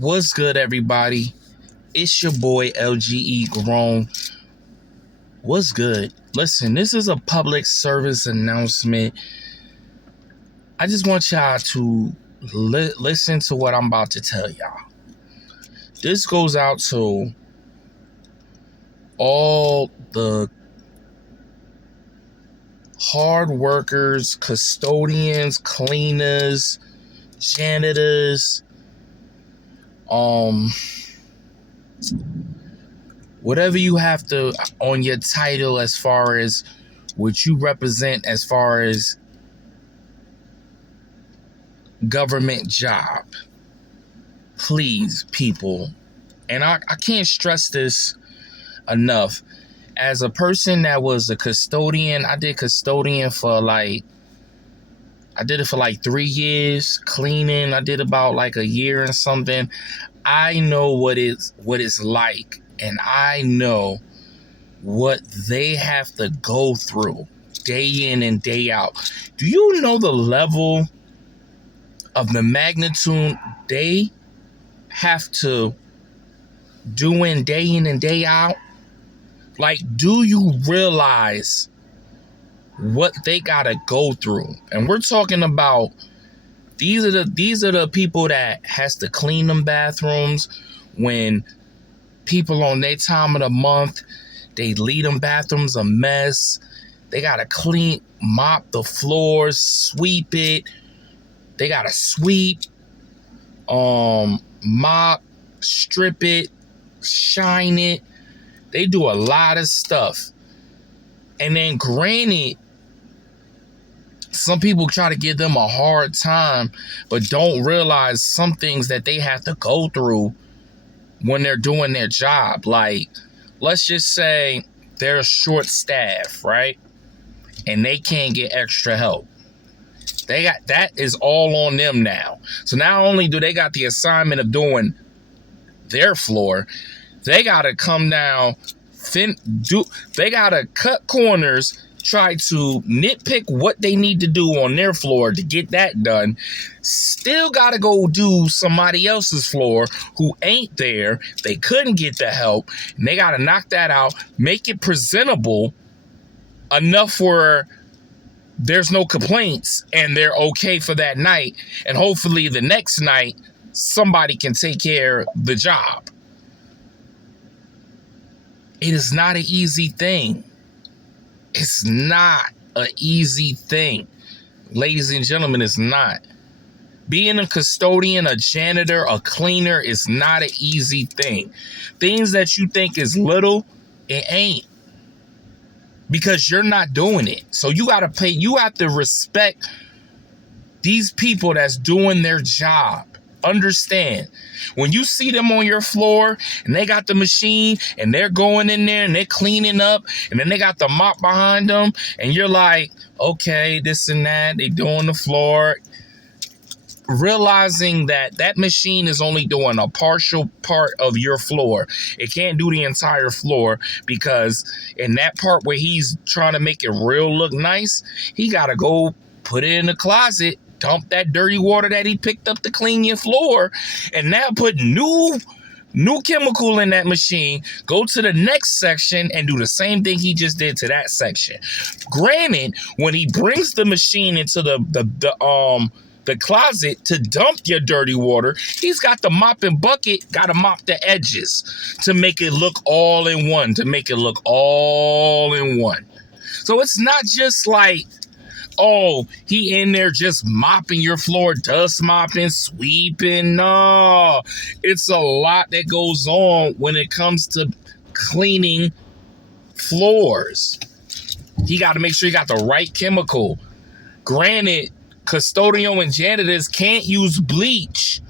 What's good, everybody? It's your boy LGE Grown. What's good? Listen, this is a public service announcement. I just want y'all to listen to what I'm about to tell y'all. This goes out to all the hard workers, custodians, cleaners, janitors, whatever you have to on your title as far as what you represent as far as government job. Please, people, and I can't stress this enough. As a person that was a custodian, I did custodian for I did it for 3 years. Cleaning, I did about a year and something. I know what it's like, and I know what they have to go through day in and day out. Do you know the level of the magnitude they have to do day in and day out? Do you realize what they gotta go through? And we're talking about these are the people that has to clean them bathrooms when people on their time of the month, they leave them bathrooms a mess. They gotta mop the floors, sweep it. They gotta sweep, mop, strip it, shine it. They do a lot of stuff. And then granted, some people try to give them a hard time, but don't realize some things that they have to go through when they're doing their job. Let's just say they're short staff, right? And they can't get extra help. That is all on them now. So not only do they got the assignment of doing their floor, they gotta come down, they gotta cut corners, try to nitpick what they need to do on their floor to get that done. Still gotta go do somebody else's floor who ain't there. They couldn't get the help, and they gotta knock that out, make it presentable enough where there's no complaints and they're okay for that night. And hopefully the next night somebody can take care of the job. It is not an easy thing. It's not an easy thing. Ladies and gentlemen, it's not. Being a custodian, a janitor, a cleaner is not an easy thing. Things that you think is little, it ain't. Because you're not doing it. So you have to respect these people that's doing their job. Understand, when you see them on your floor and they got the machine and they're going in there and they're cleaning up and then they got the mop behind them and you're like, okay, this and that, they doing the floor. Realizing that machine is only doing a partial part of your floor. It can't do the entire floor, because in that part where he's trying to make it real look nice, he got to go put it in the closet, dump that dirty water that he picked up to clean your floor, and now put new chemical in that machine, go to the next section and do the same thing he just did to that section. Granted, when he brings the machine into the closet to dump your dirty water, he's got the mop and bucket, got to mop the edges to make it look all in one, So it's not just oh, he in there just mopping your floor, dust mopping, sweeping. No, it's a lot that goes on when it comes to cleaning floors. He got to make sure he got the right chemical. Granted, custodial and janitors can't use bleach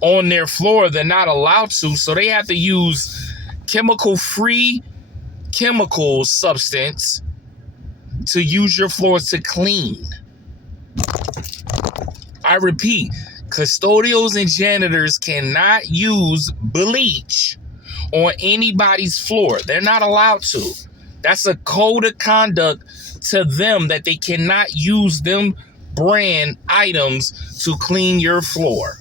on their floor. They're not allowed to, so they have to use chemical-free substance to use your floors to clean. I repeat, custodials and janitors cannot use bleach on anybody's floor. They're not allowed to. That's a code of conduct to them, that they cannot use them brand items to clean your floor.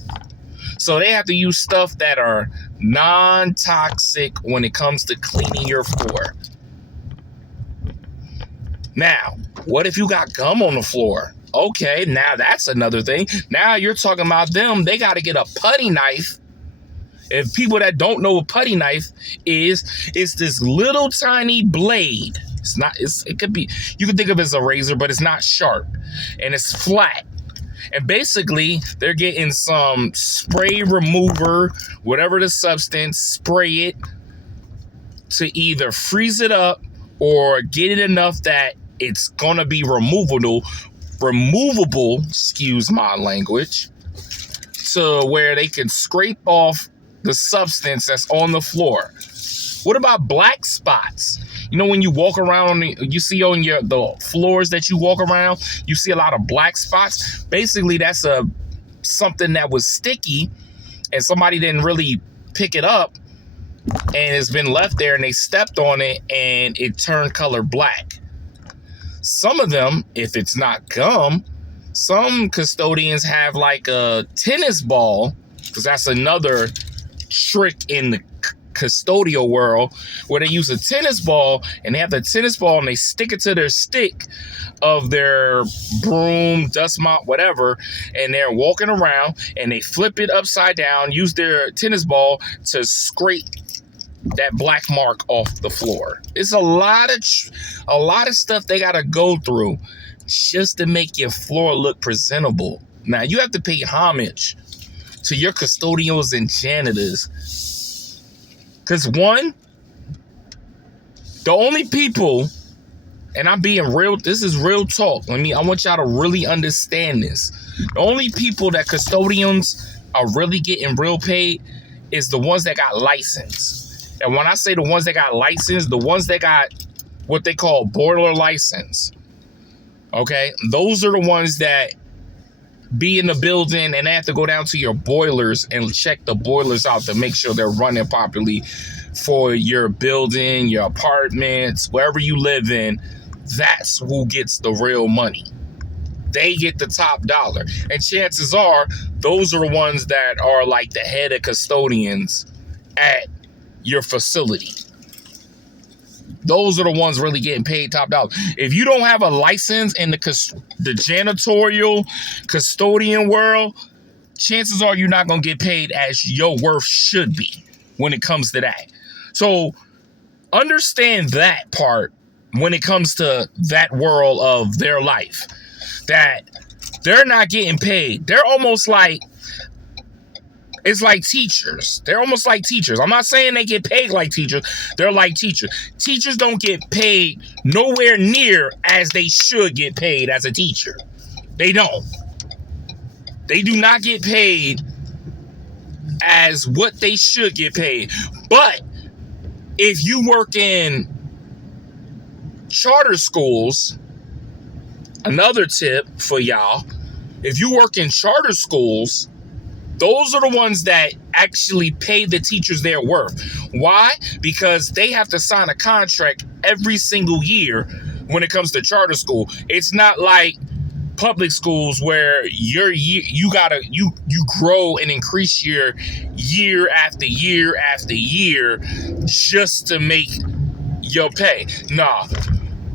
So they have to use stuff that are non-toxic when it comes to cleaning your floor. Now, what if you got gum on the floor? Okay, now that's another thing. Now you're talking about them. They got to get a putty knife. If people that don't know what putty knife is, it's this little tiny blade. It's not, it could be, you can think of it as a razor, but it's not sharp and it's flat. And basically, they're getting some spray remover, whatever the substance, spray it to either freeze it up or get it enough that it's going to be removable, excuse my language, to where they can scrape off the substance that's on the floor. What about black spots? You know, when you walk around, you see on the floors that you walk around, you see a lot of black spots. Basically, that's something that was sticky and somebody didn't really pick it up and it's been left there and they stepped on it and it turned color black. Some of them, if it's not gum, some custodians have like a tennis ball, because that's another trick in the custodial world, where they use a tennis ball and they have the tennis ball and they stick it to their stick of their broom, dust mop, whatever, and they're walking around and they flip it upside down, use their tennis ball to scrape that black mark off the floor. It's a lot of stuff they got to go through just to make your floor look presentable. Now, you have to pay homage to your custodians and janitors. Because one, the only people, and I'm being real, this is real talk. I want y'all to really understand this. The only people that custodians are really getting real paid is the ones that got licensed. And when I say the ones that got licensed, the ones that got what they call boiler license. Okay? Those are the ones that be in the building and they have to go down to your boilers and check the boilers out to make sure they're running properly for your building, your apartments, wherever you live in. That's who gets the real money. They get the top dollar. And chances are, those are the ones that are like the head of custodians at your facility. Those are the ones really getting paid top dollar. If you don't have a license in the janitorial custodian world, chances are you're not going to get paid as your worth should be when it comes to that. So understand that part when it comes to that world of their life, that they're not getting paid. They're almost like, it's like teachers. They're almost like teachers. I'm not saying they get paid like teachers. They're like teachers. Teachers don't get paid nowhere near as they should get paid as a teacher. They don't. They do not get paid as what they should get paid. But if you work in charter schools, another tip for y'all, if you work in charter schools, those are the ones that actually pay the teachers their worth. Why? Because they have to sign a contract every single year when it comes to charter school. It's not like public schools where you grow and increase your year after year after year just to make your pay. Nah.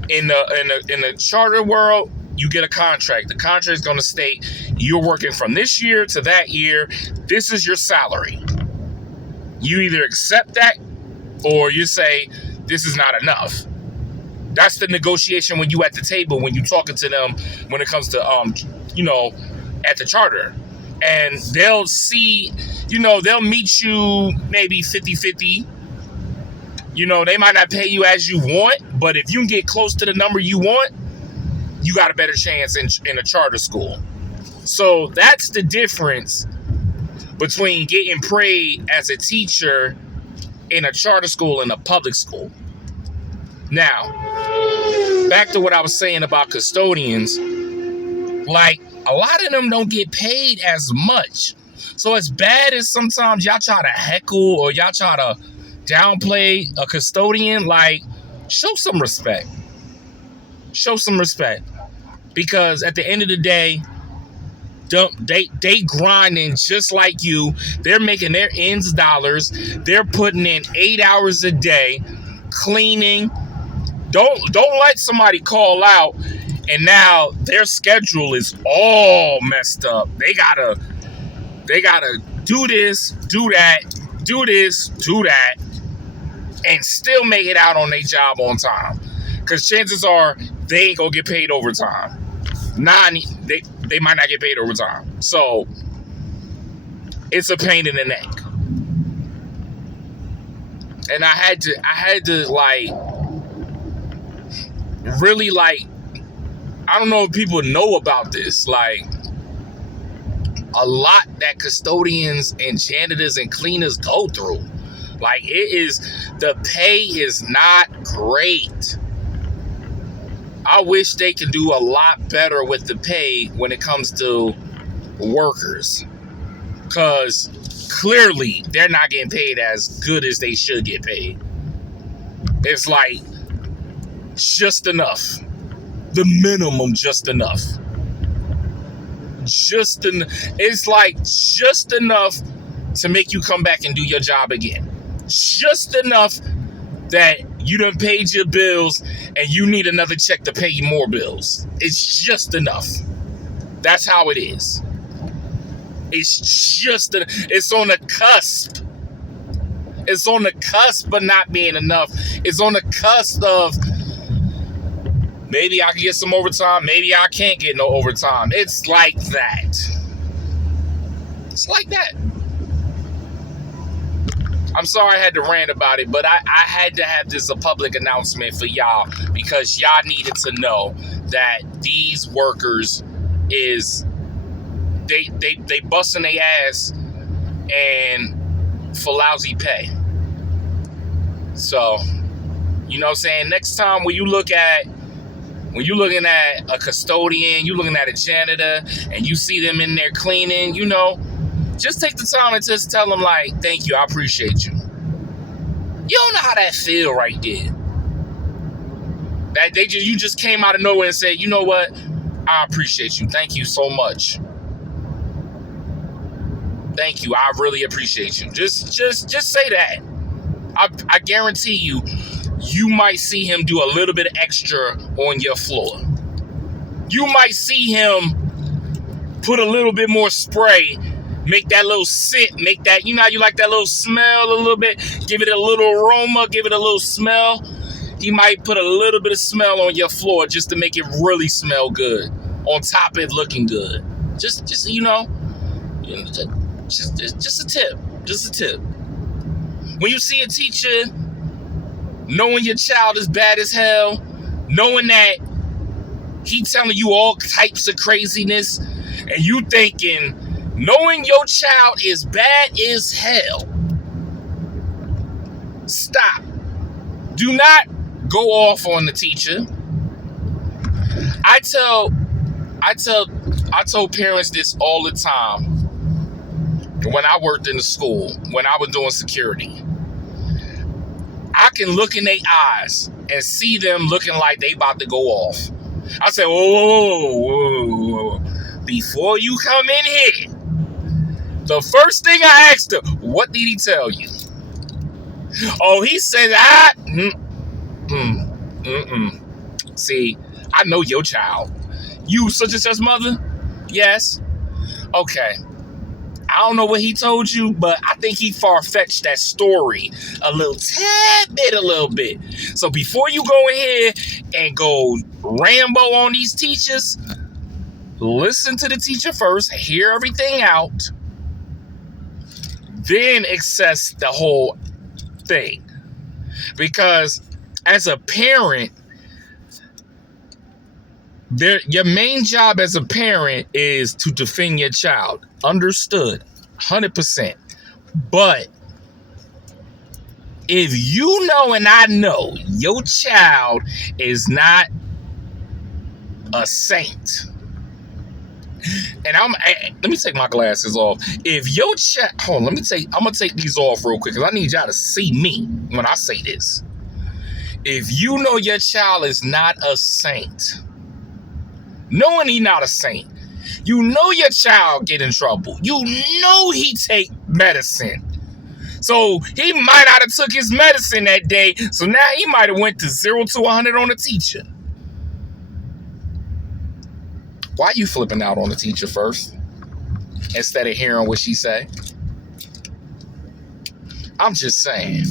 In the charter world, you get a contract. The contract is going to state you're working from this year to that year. This is your salary. You either accept that or you say, this is not enough. That's the negotiation when you at the table, when you talking to them, when it comes to, at the charter. And they'll see, they'll meet you maybe 50-50. They might not pay you as you want, but if you can get close to the number you want, you got a better chance in a charter school. So that's the difference between getting paid as a teacher in a charter school and a public school. Now, back to what I was saying about custodians. Like, a lot of them don't get paid as much. So as bad as sometimes y'all try to heckle or y'all try to downplay a custodian, like, show some respect. Show some respect. Because at the end of the day, They grinding just like you. They're making their ends dollars. They're putting in 8 hours a day, cleaning. Don't let somebody call out and now their schedule is all messed up. They gotta do this, do that, do this, do that, and still make it out on their job on time. Because chances are they ain't gonna get paid overtime. They might not get paid overtime. So it's a pain in the neck. And I had to like really like, I don't know if people know about this, like a lot that custodians and janitors and cleaners go through. Like the pay is not great. I wish they could do a lot better with the pay when it comes to workers. Because clearly they're not getting paid as good as they should get paid. It's like just enough. The minimum just enough. It's like just enough to make you come back and do your job again. Just enough that you done paid your bills and you need another check to pay you more bills. It's just enough. That's how it is. It's on the cusp. It's on the cusp of not being enough. It's on the cusp of maybe I can get some overtime. Maybe I can't get no overtime. It's like that. It's like that. I'm sorry I had to rant about it, but I had to have this a public announcement for y'all because y'all needed to know that these workers they busting their ass and for lousy pay. So, you know what I'm saying? Next time when you're looking at a custodian, you're looking at a janitor, and you see them in there cleaning, you know, just take the time and just tell them, like, thank you, I appreciate you. You don't know how that feel right there. That you just came out of nowhere and said, you know what, I appreciate you. Thank you so much. Thank you, I really appreciate you. Just say that. I guarantee you might see him do a little bit extra on your floor. You might see him put a little bit more spray, make that little scent, make that, you know how you like that little smell a little bit, give it a little aroma, give it a little smell. He might put a little bit of smell on your floor just to make it really smell good, on top of it looking good. Just you know, just a tip. Just a tip. When you see a teacher knowing your child is bad as hell, knowing that he telling you all types of craziness, and you thinking, knowing your child is bad as hell, stop. Do not go off on the teacher. I told parents this all the time when I worked in the school, when I was doing security. I can look in their eyes and see them looking like they about to go off. I said, whoa. Before you come in here, the first thing I asked him, what did he tell you? Oh, he said, See, I know your child. You such and such mother? Yes. Okay. I don't know what he told you, but I think he far-fetched that story a little bit. So before you go in here and go Rambo on these teachers, listen to the teacher first, hear everything out, then access the whole thing. Because as a parent, your main job as a parent is to defend your child. Understood, 100%. But if you know and I know your child is not a saint, and let me take my glasses off. If your child, hold on, I'm gonna take these off real quick because I need y'all to see me when I say this. If you know your child is not a saint, knowing he's not a saint, You know your child get in trouble. You know he take medicine. So he might not have took his medicine that day. So now he might have went to 0 to 100 on the teacher. Why you flipping out on the teacher first instead of hearing what she say? I'm just saying.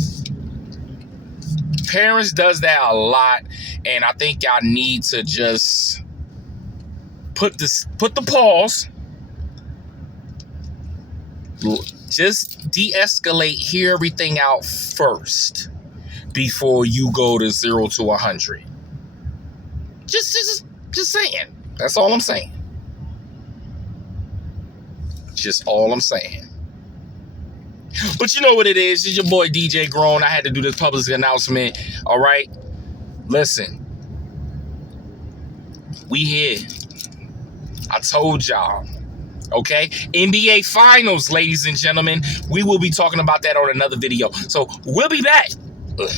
Parents does that a lot, and I think y'all need to just put the pause. Just de-escalate, hear everything out first before you go to 0 to 100. Just saying. That's all I'm saying. Just all I'm saying. But you know what it is. It's your boy DJ Grown. I had to do this public announcement. All right? Listen. We here. I told y'all. Okay? NBA Finals, ladies and gentlemen. We will be talking about that on another video. So we'll be back. Ugh.